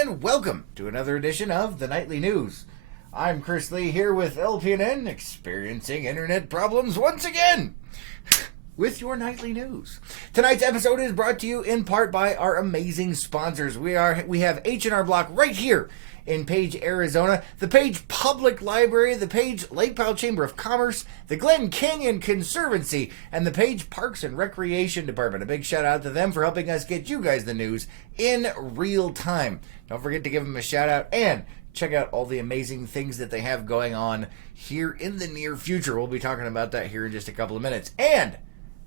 and welcome to another edition of the Nightly News. I'm Chris Lee here with LPNN, experiencing internet problems once again with your Nightly News. Tonight's episode is brought to you in part by our amazing sponsors. We have H&R Block right here in Page, Arizona, the Page Public Library, the Page Lake Powell Chamber of Commerce, the Glen Canyon Conservancy, and the Page Parks and Recreation Department. A big shout out to them for helping us get you guys the news in real time. Don't forget to give them a shout out and check out all the amazing things that they have going on here in the near future. We'll be talking about that here in just a couple of minutes. And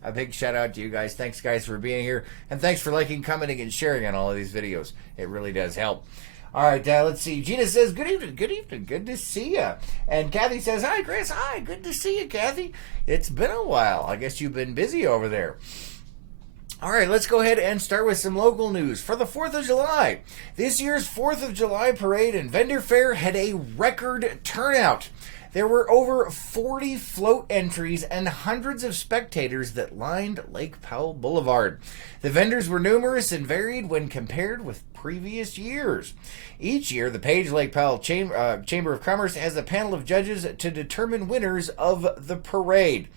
a big shout out to you guys. Thanks, guys, for being here. And thanks for liking, commenting, and sharing on all of these videos. It really does help. All right, let's see. Gina says, good evening, good to see you. And Kathy says, hi, Chris, hi, good to see you, Kathy. It's been a while. I guess you've been busy over there. All right, let's go ahead and start with some local news. For the 4th of July, this year's 4th of July parade and vendor fair had a record turnout. There were over 40 float entries and hundreds of spectators that lined Lake Powell Boulevard. The vendors were numerous and varied when compared with previous years. Each year, the Page Lake Powell Chamber of Commerce has a panel of judges to determine winners of the parade.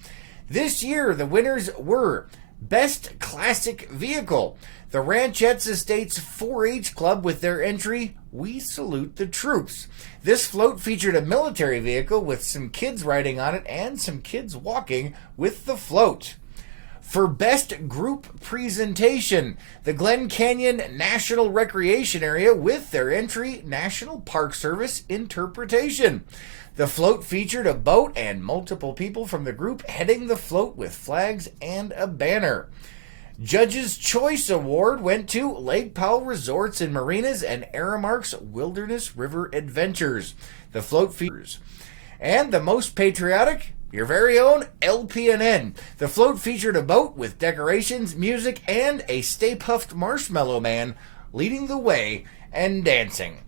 This year, the winners were Best Classic Vehicle, the Ranchettes Estates 4-H Club with their entry, We Salute the Troops. This float featured a military vehicle with some kids riding on it and some kids walking with the float. For Best Group Presentation, the Glen Canyon National Recreation Area with their entry, National Park Service Interpretation. The float featured a boat and multiple people from the group heading the float with flags and a banner. Judge's Choice Award went to Lake Powell Resorts and Marinas and Aramark's Wilderness River Adventures. The float features. And the most patriotic, your very own LPNN. The float featured a boat with decorations, music, and a Stay Puft Marshmallow Man leading the way and dancing.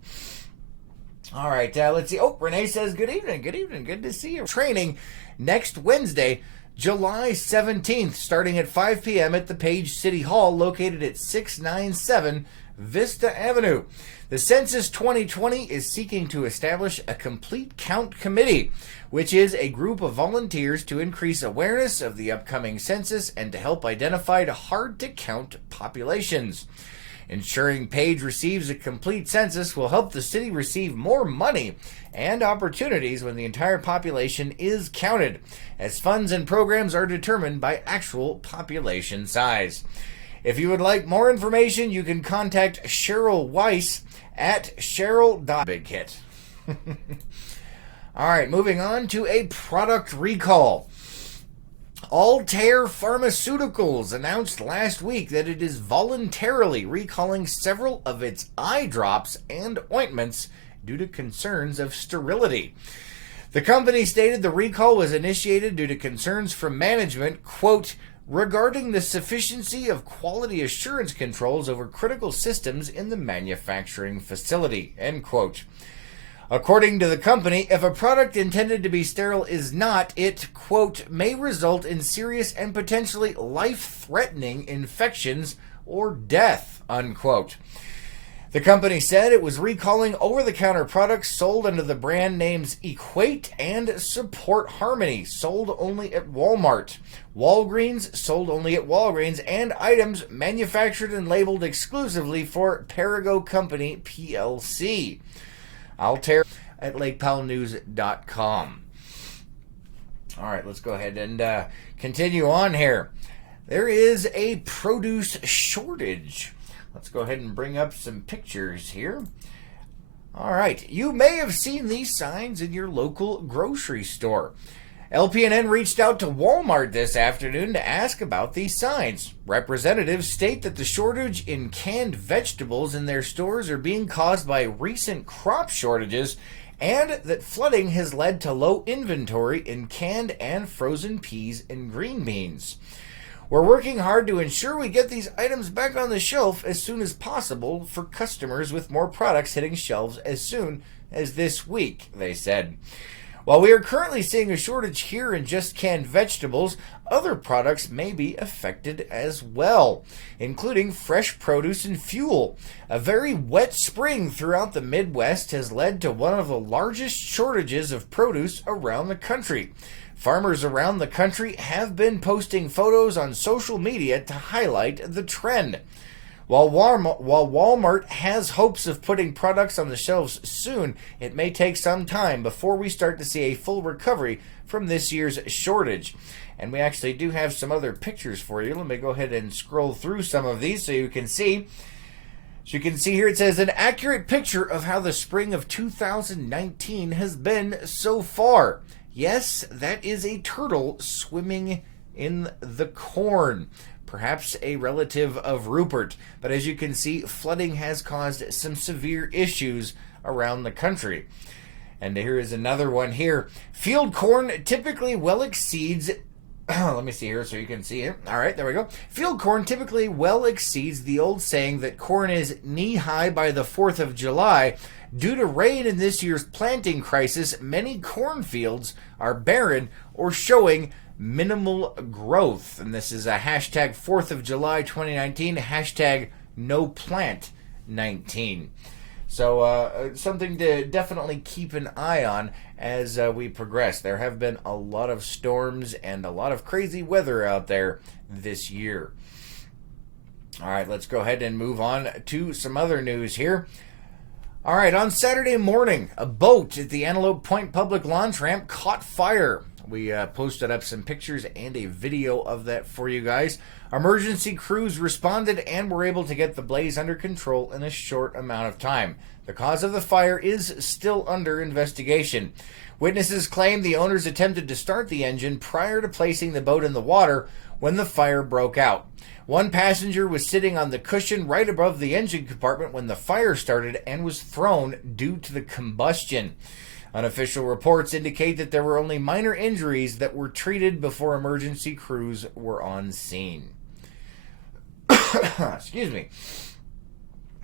All right, let's see. Oh, Renee says, good evening, good to see you. Training next Wednesday, July 17th, starting at 5 p.m. at the Page City Hall, located at 697 Vista Avenue. The Census 2020 is seeking to establish a complete count committee, which is a group of volunteers to increase awareness of the upcoming census and to help identify hard-to-count populations. Ensuring Page receives a complete census will help the city receive more money and opportunities when the entire population is counted, as funds and programs are determined by actual population size. If you would like more information, you can contact Cheryl Weiss at Cheryl.Big Hit. All right, moving on to a product recall. Altair Pharmaceuticals announced last week that it is voluntarily recalling several of its eye drops and ointments due to concerns of sterility. The company stated the recall was initiated due to concerns from management, quote, regarding the sufficiency of quality assurance controls over critical systems in the manufacturing facility, end quote. According to the company, if a product intended to be sterile is not, it, quote, may result in serious and potentially life-threatening infections or death, unquote. The company said it was recalling over-the-counter products sold under the brand names Equate and Support Harmony, sold only at Walmart, Walgreens, sold only at Walgreens, and items manufactured and labeled exclusively for Perigo Company, PLC. Altair at lakepowellnews.com. All right, let's go ahead and continue on here. There is a produce shortage. Let's go ahead and bring up some pictures here. All right, you may have seen these signs in your local grocery store. LPNN reached out to Walmart this afternoon to ask about these signs. Representatives state that the shortage in canned vegetables in their stores are being caused by recent crop shortages and that flooding has led to low inventory in canned and frozen peas and green beans. We're working hard to ensure we get these items back on the shelf as soon as possible for customers, with more products hitting shelves as soon as this week, they said. While we are currently seeing a shortage here in just canned vegetables, other products may be affected as well, including fresh produce and fuel. A very wet spring throughout the Midwest has led to one of the largest shortages of produce around the country. Farmers around the country have been posting photos on social media to highlight the trend. While Walmart has hopes of putting products on the shelves soon, it may take some time before we start to see a full recovery from this year's shortage. And we actually do have some other pictures for you. Let me go ahead and scroll through some of these so you can see. As you can see here, it says an accurate picture of how the spring of 2019 has been so far. Yes, that is a turtle swimming in the corn. Perhaps a relative of Rupert. But as you can see, flooding has caused some severe issues around the country. And here is another one here. Field corn typically well exceeds... let me see here so you can see it. All right, there we go. Field corn typically well exceeds the old saying that corn is knee-high by the 4th of July. Due to rain in this year's planting crisis, many cornfields are barren or showing minimal growth. And this is a hashtag 4th of July 2019, hashtag NoPlant19. So something to definitely keep an eye on as we progress. There have been a lot of storms and a lot of crazy weather out there this year. All right, let's go ahead and move on to some other news here. All right, on Saturday morning, a boat at the Antelope Point Public Launch Ramp caught fire. We posted up some pictures and a video of that for you guys. Emergency crews responded and were able to get the blaze under control in a short amount of time. The cause of the fire is still under investigation. Witnesses claim the owners attempted to start the engine prior to placing the boat in the water when the fire broke out. One passenger was sitting on the cushion right above the engine compartment when the fire started and was thrown due to the combustion. Unofficial reports indicate that there were only minor injuries that were treated before emergency crews were on scene. Excuse me.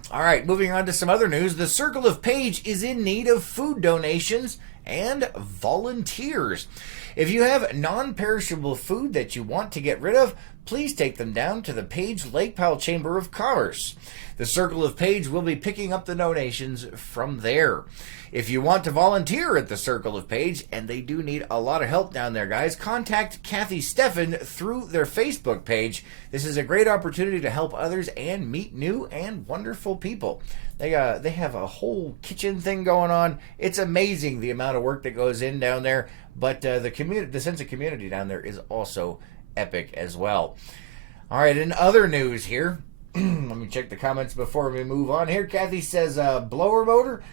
All right, moving on to some other news. The Circle of Page is in need of food donations and volunteers. If you have non-perishable food that you want to get rid of, please take them down to the Page Lake Powell Chamber of Commerce. The Circle of Page will be picking up the donations from there. If you want to volunteer at the Circle of Page, and they do need a lot of help down there, guys, contact Kathy Steffen through their Facebook page. This is a great opportunity to help others and meet new and wonderful people. They have a whole kitchen thing going on. It's amazing the amount of work that goes in down there, but the sense of community down there is also epic as well. All right, in other news here, let me check the comments before we move on here. Kathy says, blower motor.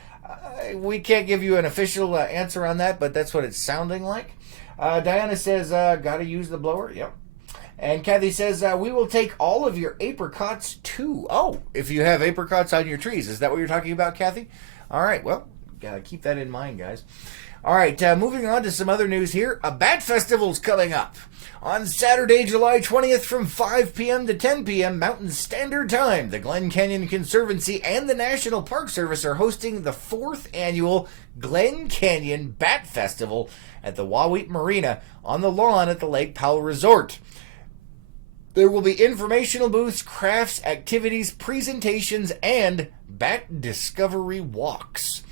We can't give you an official answer on that, but that's what it's sounding like. Diana says, gotta use the blower. Yep. And Kathy says, we will take all of your apricots too. Oh, if you have apricots on your trees. Is that what you're talking about, Kathy? All right, well, gotta keep that in mind, guys. All right, moving on to some other news here. A bat festival's coming up on Saturday, July 20th from 5 p.m. to 10 p.m. Mountain Standard Time. The Glen Canyon Conservancy and the National Park Service are hosting the 4th annual Glen Canyon Bat Festival at the Wahweap Marina on the lawn at the Lake Powell Resort. There will be informational booths, crafts, activities, presentations, and bat discovery walks.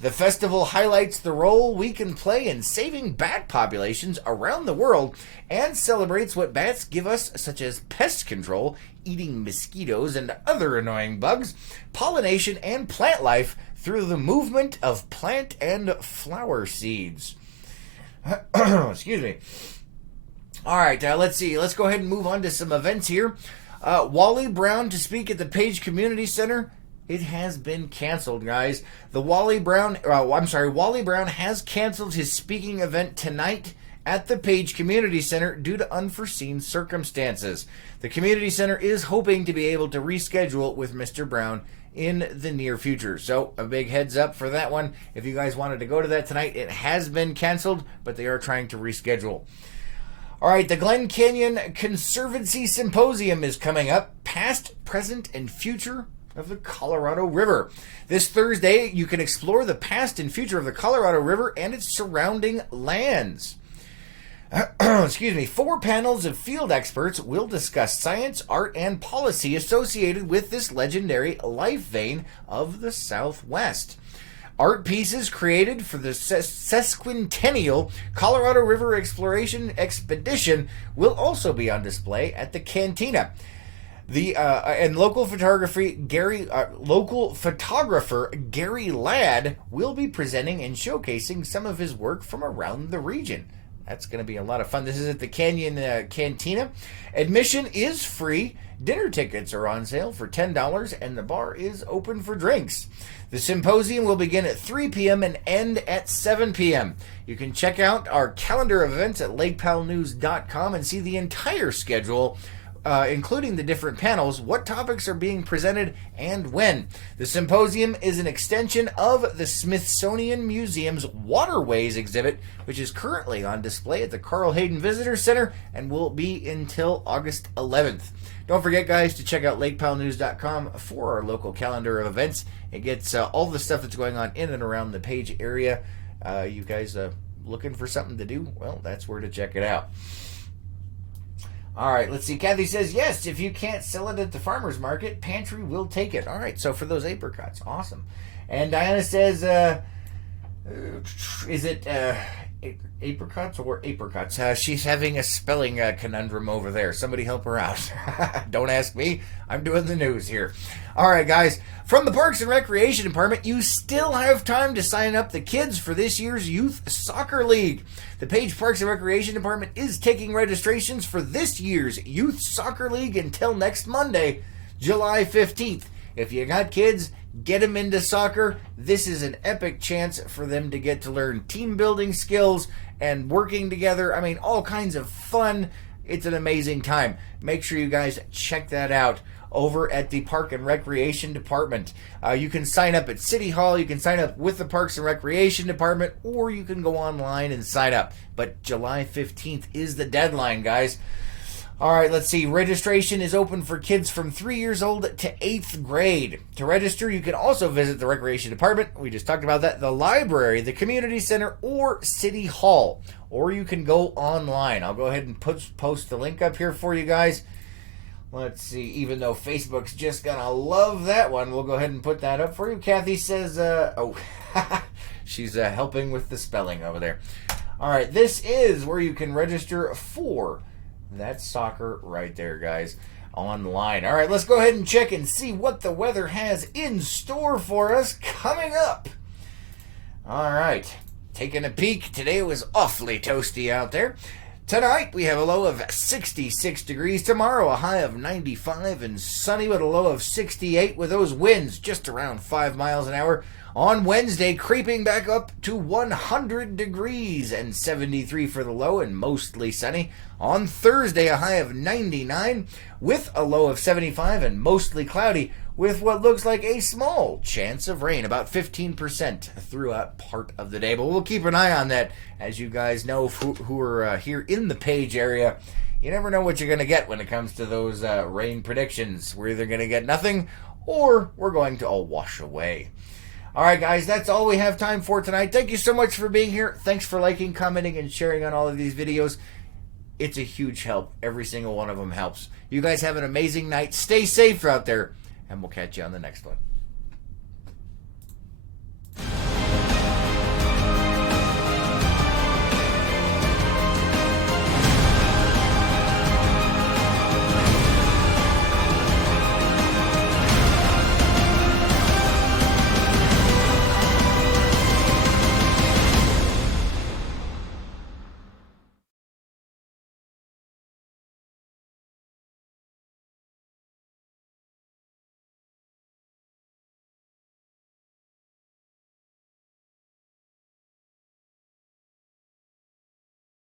The festival highlights the role we can play in saving bat populations around the world and celebrates what bats give us, such as pest control, eating mosquitoes and other annoying bugs, pollination, and plant life through the movement of plant and flower seeds. Excuse me. All right, let's see. Let's go ahead and move on to some events here. Wally Brown to speak at the Page Community Center. It has been canceled, guys. Wally Brown has canceled his speaking event tonight at the Page Community Center due to unforeseen circumstances. The community center is hoping to be able to reschedule with Mr. Brown in the near future. So a big heads up for that one. If you guys wanted to go to that tonight, it has been canceled, but they are trying to reschedule. All right, the Glen Canyon Conservancy Symposium is coming up. Past, present, and future of the Colorado River. This Thursday, you can explore the past and future of the Colorado River and its surrounding lands. Excuse me. 4 panels of field experts will discuss science, art, and policy associated with this legendary life vein of the Southwest. Art pieces created for the sesquicentennial Colorado River Exploration Expedition will also be on display at the Cantina. And local photographer Gary Ladd will be presenting and showcasing some of his work from around the region. That's going to be a lot of fun. This is at the Cantina. Admission is free. Dinner tickets are on sale for $10, and the bar is open for drinks. The symposium will begin at 3 p.m. and end at 7 p.m. You can check out our calendar of events at lakepowellnews.com and see the entire schedule, including the different panels, what topics are being presented, and when. The symposium is an extension of the Smithsonian Museum's Waterways exhibit, which is currently on display at the Carl Hayden Visitor Center and will be until August 11th. Don't forget, guys, to check out lakepowellnews.com for our local calendar of events. It gets all the stuff that's going on in and around the Page area. You guys looking for something to do? Well, that's where to check it out. All right, let's see. Kathy says, yes, if you can't sell it at the farmer's market, Pantry will take it. All right, so for those apricots, awesome. And Diana says, is it apricots or apricots? She's having a spelling conundrum over there. Somebody help her out. Don't ask me. I'm doing the news here. All right, guys. From the Parks and Recreation Department, you still have time to sign up the kids for this year's Youth Soccer League. The Page Parks and Recreation Department is taking registrations for this year's Youth Soccer League until next Monday, July 15th. If you got kids, get them into soccer. This is an epic chance for them to get to learn team building skills and working together. I mean, all kinds of fun. It's an amazing time. Make sure you guys check that out over at the Park and Recreation Department. You can sign up at City Hall. You can sign up with the Parks and Recreation Department, or you can go online and sign up. But July 15th is the deadline, guys. All right, let's see. Registration is open for kids from 3 years old to 8th grade. To register, you can also visit the Recreation Department. We just talked about that. The library, the community center, or City Hall. Or you can go online. I'll go ahead and post the link up here for you guys. Let's see. Even though Facebook's just going to love that one, we'll go ahead and put that up for you. Kathy says, she's helping with the spelling over there. All right, this is where you can register for that soccer right there, guys, online. All right, let's go ahead and check and see what the weather has in store for us coming up. All right, taking a peek. Today was awfully toasty out there. Tonight, we have a low of 66 degrees. Tomorrow, a high of 95 and sunny with a low of 68 with those winds just around 5 miles an hour. On Wednesday, creeping back up to 100 degrees and 73 for the low and mostly sunny. On Thursday, a high of 99 with a low of 75 and mostly cloudy with what looks like a small chance of rain, about 15% throughout part of the day. But we'll keep an eye on that. As you guys know who are here in the Page area, you never know what you're going to get when it comes to those rain predictions. We're either going to get nothing or we're going to all wash away. All right, guys, that's all we have time for tonight. Thank you so much for being here. Thanks for liking, commenting, and sharing on all of these videos. It's a huge help. Every single one of them helps. You guys have an amazing night. Stay safe out there, and we'll catch you on the next one.